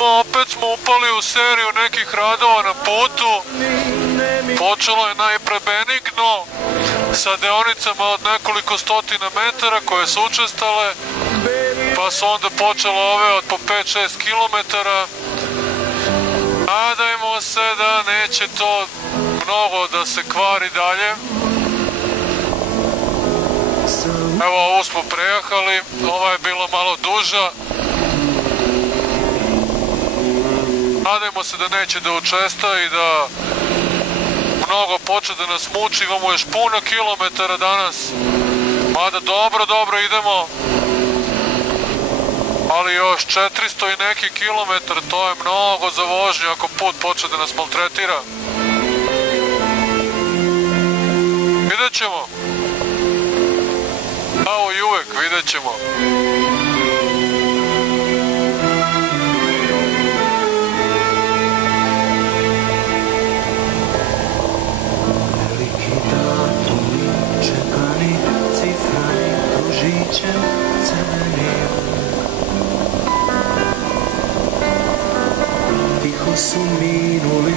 opet smo upali u seriju nekih radova na putu. Počelo je najpre benigno, sa deonicama od nekoliko stotina metara koje su učestale, pa su onda počele ove od po 5-6 kilometara. Nadajmo se da neće to mnogo da se kvari dalje. Evo, ovu smo prejahali, ova je bila malo duža. Nadajmo se da neće da učesta i da mnogo počne da nas muči, imamo još puno kilometara danas. Mada dobro idemo. Ali još 400 i neki kilometar, to je mnogo za vožnju ako put počne da nas maltretira. Vidjet ćemo. Kao i uvek, vidjet ćemo. Veliki datumi, čekani, cifrani, kružićem crvenim. Tiho su minuli